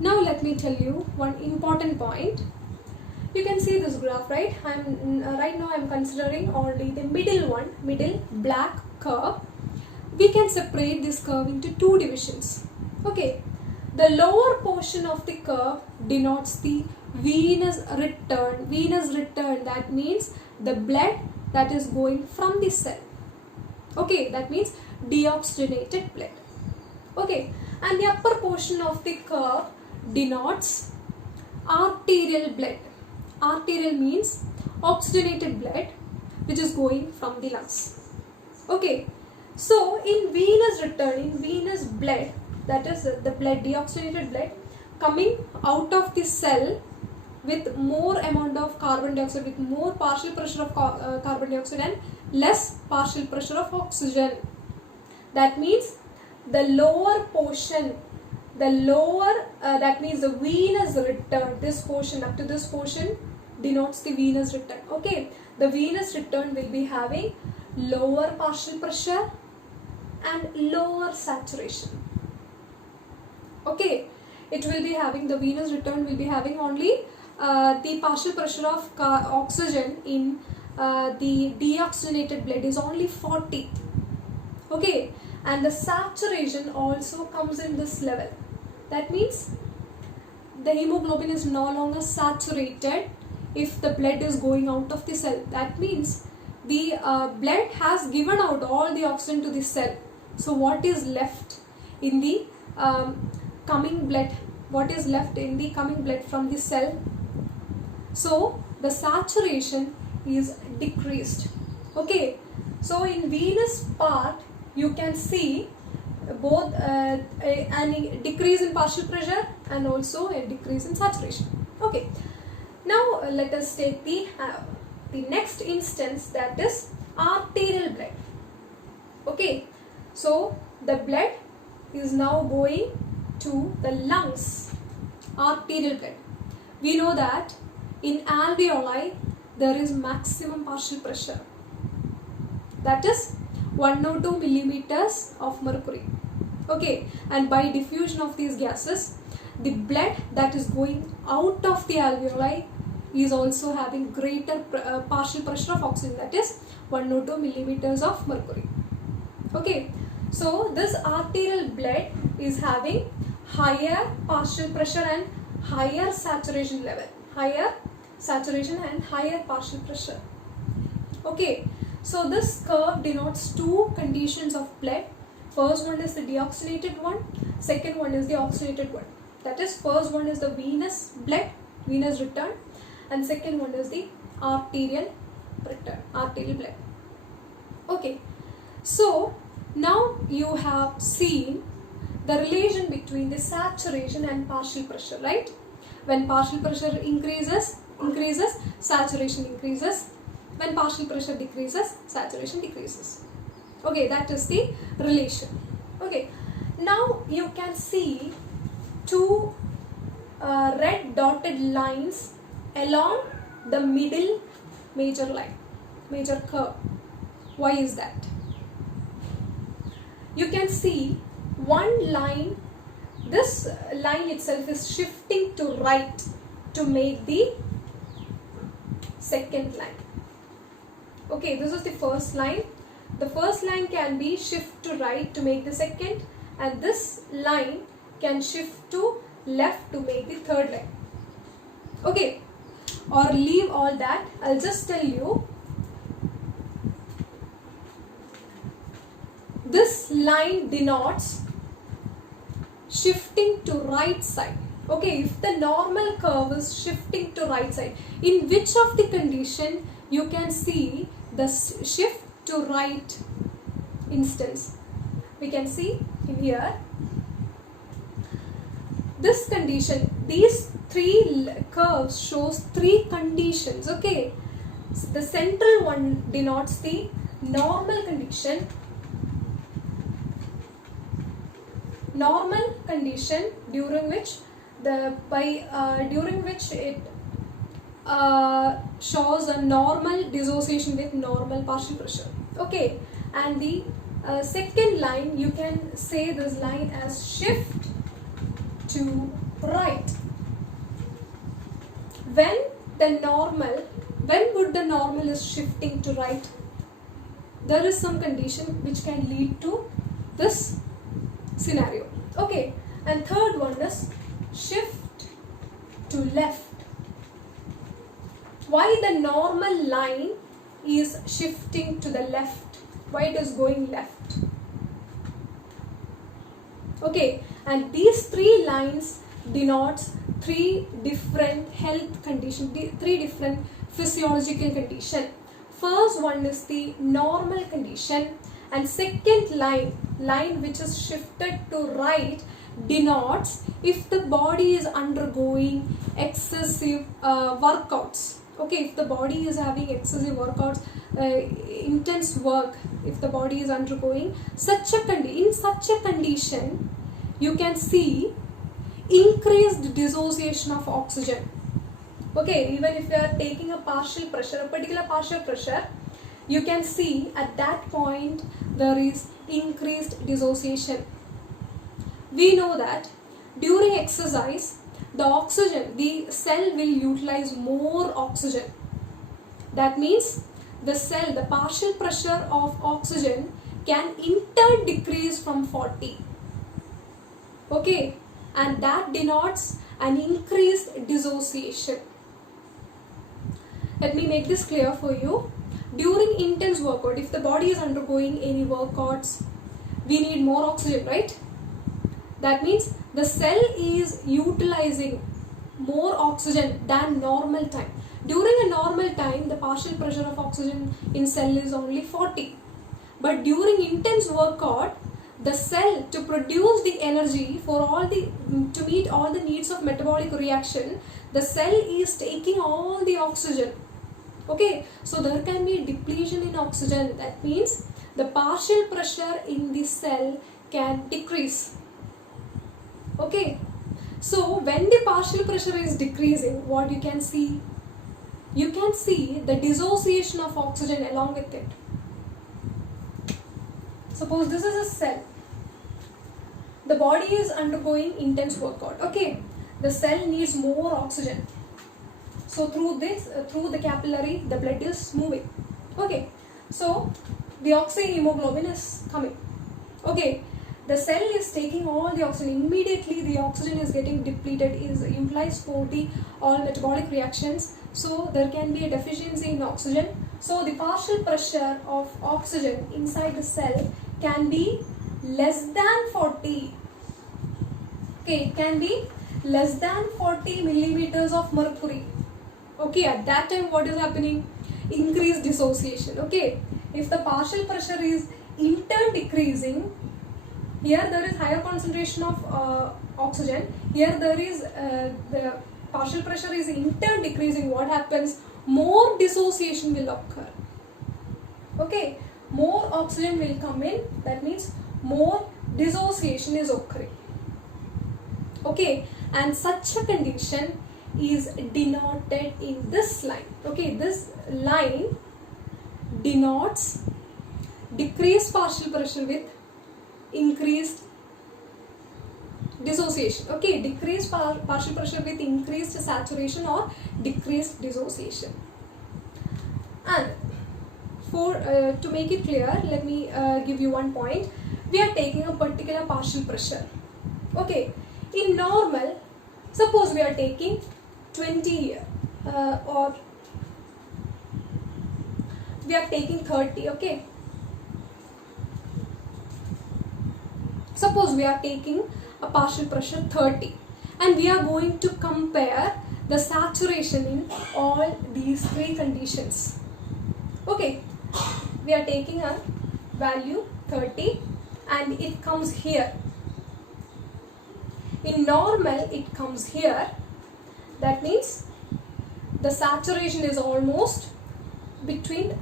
Now let me tell you one important point. You can see this graph, right? Right now I'm considering only the middle black curve. We can separate this curve into two divisions. Okay, the lower portion of the curve denotes the venous return. Venous return, that means the blood that is going from the cell. Okay, that means deoxygenated blood. Okay, and the upper portion of the curve denotes arterial blood. Arterial means oxygenated blood which is going from the lungs. Okay, so in venous return, in venous blood, that is the blood, deoxygenated blood coming out of the cell with more amount of carbon dioxide, with more partial pressure of carbon dioxide and less partial pressure of oxygen. That means the lower portion, that means the venous return, this portion, up to this portion denotes the venous return. Okay, the venous return will be having lower partial pressure and lower saturation. Okay, it will be having, the venous return will be having only the partial pressure of oxygen in the deoxygenated blood is only 40. Okay, and the saturation also comes in this level. That means the hemoglobin is no longer saturated if the blood is going out of the cell. That means the blood has given out all the oxygen to the cell. So what is left in the coming blood? What is left in the coming blood from the cell? So the saturation is decreased. Okay, so in venous part you can see both a decrease in partial pressure and also a decrease in saturation. Okay, now let us take the next instance, that is arterial blood. Okay, so the blood is now going to the lungs. Arterial blood. We know that in alveoli there is maximum partial pressure, that is 102 millimeters of mercury. Okay, and by diffusion of these gases, the blood that is going out of the alveoli is also having greater partial pressure of oxygen, that is 102 millimeters of mercury. Okay, so this arterial blood is having higher partial pressure and higher saturation level, higher saturation and higher partial pressure. Okay, so this curve denotes two conditions of blood. First one is the deoxygenated one, second one is the oxygenated one. That is, first one is the venous blood, venous return, and second one is the arterial return, arterial blood. Okay, so now you have seen the relation between the saturation and partial pressure, right? When partial pressure increases, saturation increases. When partial pressure decreases, saturation decreases. Okay, that is the relation. Okay, now you can see two red dotted lines along the middle major line, major curve. Why is that? You can see one line, this line itself is shifting to right to make the second line. Okay, this is the first line. The first line can be shift to right to make the second, and this line can shift to left to make the third line. Okay, or leave all that. I'll just tell you, this line denotes shifting to right side. Okay, if the normal curve is shifting to right side, in which of the condition you can see the shift to right instance? We can see in here, this condition, these three curves shows three conditions. Okay, so the central one denotes the normal condition, during which it shows a normal dissociation with normal partial pressure. Okay, and the second line, you can say this line as shift to right. When would the normal is shifting to right? There is some condition which can lead to this scenario. Okay, and third one is shift to left. Why the normal line is shifting to the left? Why it is going left? Okay, and these three lines denotes three different health conditions, three different physiological condition. First one is the normal condition, and second line which is shifted to right denotes if the body is undergoing excessive workouts. Okay, if the body is having excessive workouts, intense work, if the body is undergoing in such a condition, you can see increased dissociation of oxygen. Okay, even if you are taking a particular partial pressure, you can see at that point there is increased dissociation. We know that during exercise, the cell will utilize more oxygen. That means the partial pressure of oxygen can in turn decrease from 40. Okay, and that denotes an increased dissociation. Let me make this clear for you. During intense workout, if the body is undergoing any workouts, we need more oxygen, right? That means the cell is utilizing more oxygen than normal time. During a normal time, the partial pressure of oxygen in cell is only 40. But during intense workout, the cell, to produce the energy to meet all the needs of metabolic reaction, the cell is taking all the oxygen. Okay, so there can be a depletion in oxygen. That means the partial pressure in the cell can decrease. Okay, so when the partial pressure is decreasing, what you can see? You can see the dissociation of oxygen along with it. Suppose this is a cell. The body is undergoing intense workout. Okay, the cell needs more oxygen. So through the capillary, the blood is moving. Okay, so the oxyhemoglobin is coming. Okay, the cell is taking all the oxygen. Immediately the oxygen is getting depleted. It implies for all metabolic reactions. So there can be a deficiency in oxygen. So the partial pressure of oxygen inside the cell can be less than 40. Okay, it can be less than 40 millimeters of mercury. Okay, at that time what is happening? Increased dissociation. Okay, if the partial pressure is in turn decreasing, here there is higher concentration of oxygen. Here there is the partial pressure is in turn decreasing. What happens? More dissociation will occur. Okay, more oxygen will come in. That means more dissociation is occurring. Okay, and such a condition is denoted in this line. Okay, this line denotes decreased partial pressure with increased dissociation. Okay, decreased partial pressure with increased saturation or decreased dissociation. And for to make it clear, let me give you one point. We are taking a particular partial pressure. Okay, in normal, suppose we are taking 20 here or we are taking 30. Okay, suppose we are taking a partial pressure 30 and we are going to compare the saturation in all these three conditions. Okay, we are taking a value 30 and it comes here. In normal it comes here. That means the saturation is almost between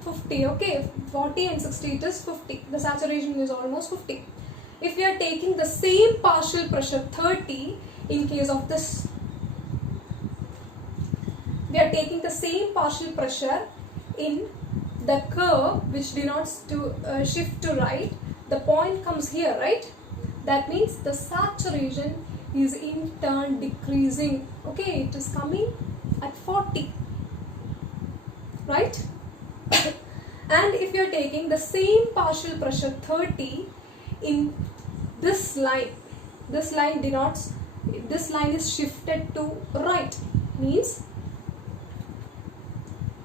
50. Okay, 40 and 60 it is 50. The saturation is almost 50. If we are taking the same partial pressure 30 in case of this, we are taking the same partial pressure in the curve which denotes to shift to right. The point comes here, right? That means the saturation is in turn decreasing. Okay, it is coming at 40, right? And if you are taking the same partial pressure 30 in this line denotes, this line is shifted to right, means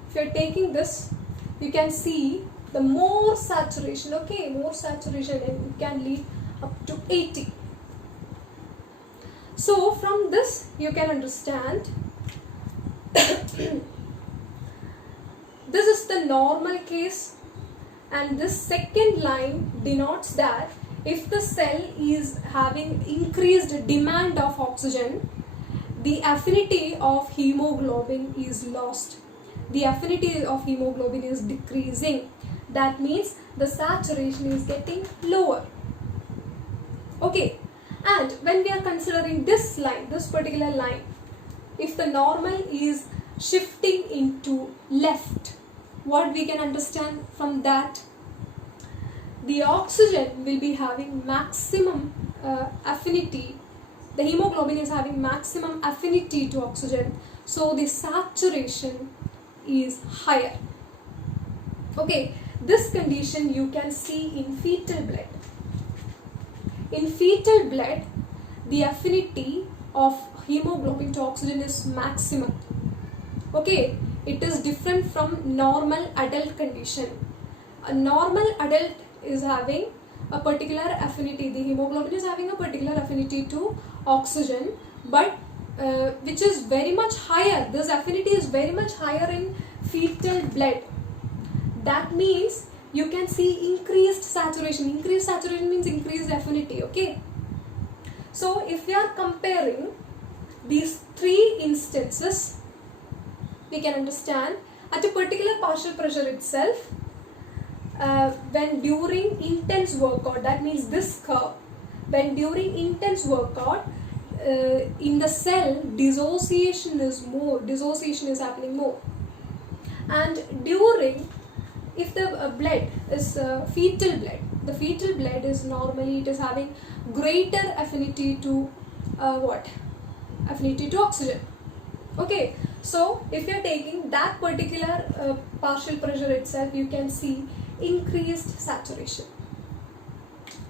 if you are taking this, you can see the more saturation, okay, more saturation, and it can lead up to 80. So from this you can understand this is the normal case, and this second line denotes that if the cell is having increased demand of oxygen, the affinity of hemoglobin is lost. The affinity of hemoglobin is decreasing. That means the saturation is getting lower. Okay, and when we are considering this line, this particular line, if the normal is shifting into left, what we can understand from that? The oxygen will be having maximum affinity. The hemoglobin is having maximum affinity to oxygen, so the saturation is higher. Okay, this condition you can see in fetal blood. In fetal blood, the affinity of hemoglobin to oxygen is maximum. Okay, it is different from normal adult condition. A normal adult is having a particular affinity, the hemoglobin is having a particular affinity to oxygen, but which is very much higher. This affinity is very much higher in fetal blood. That means you can see increased saturation. Increased saturation means increased affinity. Okay, so if we are comparing these three instances, we can understand at a particular partial pressure itself, when during intense workout, that means this curve, when during intense workout, in the cell dissociation is more, dissociation is happening more, and during, if the blood is fetal blood, the fetal blood is normally, it is having greater affinity to what? Affinity to oxygen. Okay, so if you are taking that particular partial pressure itself, you can see increased saturation.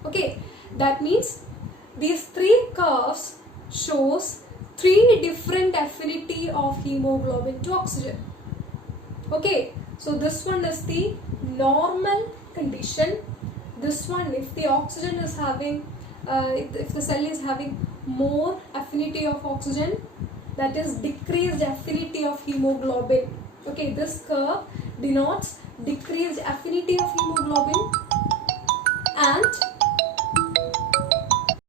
Okay, that means these three curves shows three different affinity of hemoglobin to oxygen. Okay, so this one is the normal condition. This one, if the oxygen is having, if the cell is having more affinity of oxygen, that is decreased affinity of hemoglobin. Okay, this curve denotes decreased affinity of hemoglobin